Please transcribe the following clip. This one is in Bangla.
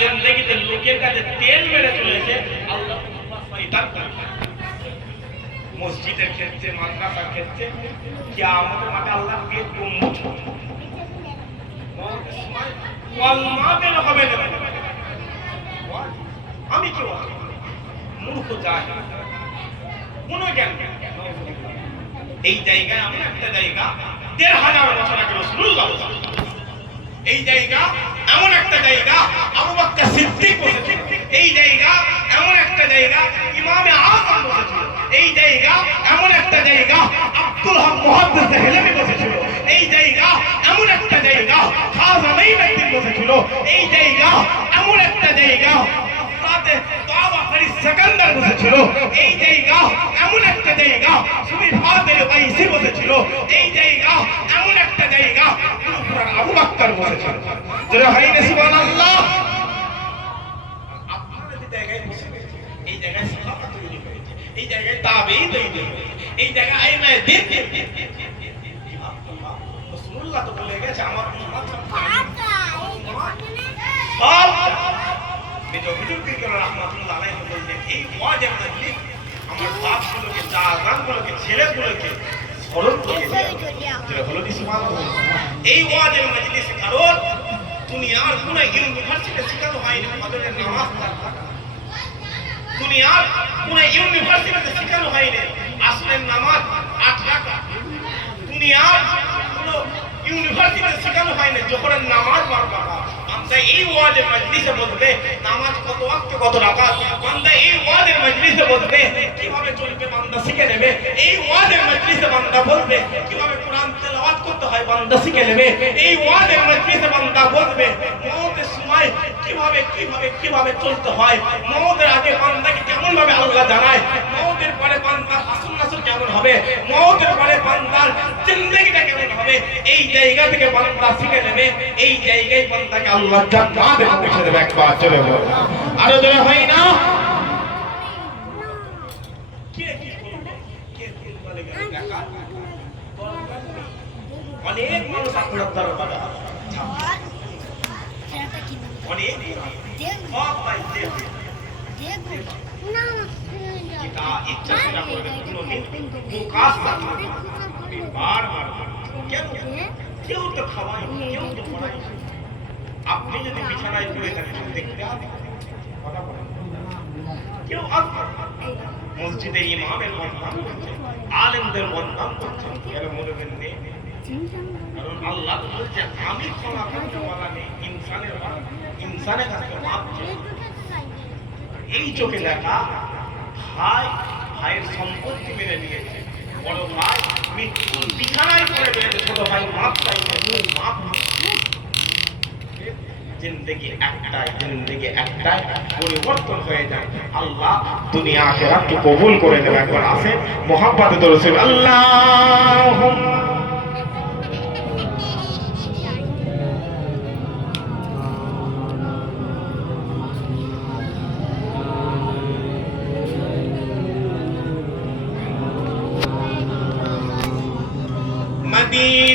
জিন্দেগিতে লোকের কাছে তেল মেরে চলেছে, আল্লাহ শয়তান মসজিদের ক্ষেত্রে, মাদ্রাসার ক্ষেত্রে, কিয়ামতের মাঠে আল্লাহর পেট গম্বুজ কলমা বের হবে না। আমি কি মূর্খ যাই কোন জ্ঞান। এই জায়গায় এমন একটা জায়গা ১,৫০০ বছর আগে রাসূলুল্লাহ, এই জায়গা এমন একটা জায়গা আবু বকর সিদ্দিক বসেছিল, এই জায়গা এমন একটা জায়গা ইমামে আযম বসেছিল, এই জায়গা এমন একটা জায়গা আব্দুল হক মুহাদ্দিস দেহলভী বসেছিল, এই জায়গা এমন একটা জায়গা খাজা নাঈমুদ্দিন বসেছিল, এই জায়গা এমন একটা জায়গা সাথে তাওবা ফরিদ সিকান্দার বসেছিল, এই জায়গা এমন একটা জায়গা সুবি ফাদিল বাইসি বসেছিল, এই জায়গা এমন একটা জায়গা আবু বকর বসেছিল। যারা হাইনে সুবহানাল্লাহ। আপনারা যে জায়গায় বসে এই জায়গায় সাহাবা তৈরি হয়েছে, এই জায়গায় তাবেঈ তৈরি হয়েছে, এই জায়গায় আইমা দ্বীন রাসূলুল্লাহ তো বলে গেছে আমার উম্মত সব হুজুর পীর রাহমাতুল্লাহ আলাইহি বললেন এই ওয়াজের মজলিস আমার বাপগুলোকে, চাচাগুলোকে, ছেলেগুলোকে স্মরণ করে দেয় হলো সুবহানাল্লাহ। এই ওয়াজের মজলিস কারণ দুনিয়ার কোন ইউনিভার্সিটিতে শেখানো হয়নি ফজরের নামাজ পড়া, দুনিয়ার কোন ইউনিভার্সিটিতে শেখানো হয়নি আসরের নামাজ ৮ রাকাত, দুনিয়ার কোন ইউনিভার্সিটিতে শেখানো হয়নি জোহরের নামাজ ১২ রাকাত। বান্দা এই ওয়াজের মজলিসে বসবে নামাজ কত ওয়াক্ত কত রাকাত, বান্দা এই ওয়াজের মজলিসে বসবে কিভাবে চলবে বান্দা শিখে নেবে, এই ওয়াজের মজলিসে বান্দা বলবে কিভাবে কোরআন তেলাওয়াত করতে হয় বান্দা শিখে নেবে, এই ওয়াজের মজলিসে বান্দা বলবে মওতের সময় কিভাবে কিভাবে কিভাবে চলতে হয়, মওতের আগে বান্দাকে কেমন ভাবে আল্লাহ জানায়, মওতের পরে বান্দার হাসুল নাসুল কেমন হবে, মওতের পরে বান্দার জিন্দেগিটা কেমন হবে, এই জায়গা থেকে বান্দা শিখে নেবে, এই জায়গায় বান্দাকে আল্লাহ জান্নাতে পৌঁছে দেবে। একবার চলে বলো আরো জোরে হয় না। অনেক মানুষ আপনার দরবারে অনেক সব পাইছে ইচ্ছা না করে কোনদিন কাজ বারবার কেন কেউ তো খাওয়ায়, কেউ তো পড়ায়। আপনি যদি বিছানায় পড়ে থাকেন দেখতে কথা বলেন, কেউ মসজিদে ইমামের বদনাম করছে, আলেমদের বদনাম করছে, কেন মনোবেন নেই? কারণ আল্লাহ বলছে আমি ক্ষমা করতে পারা নেই, ইনসানের কাছে মাপ চাই। এই চোখে দেখা ভাই ভাইয়ের সম্পত্তি মেনে নিয়েছে, বড় ভাই মৃত্যুর বিছানায় পড়ে রয়েছে, ছোট ভাই মাপ চাইছে, মাপ। জিন্দেগি একটাই পরিবর্তন হয়ে যায়। আল্লাহ দুনিয়া আখিরাতকে কবুল করে নেবে। একবার আসে মুহাব্বতে তো রাসূল আল্লাহুম্মা মদিনা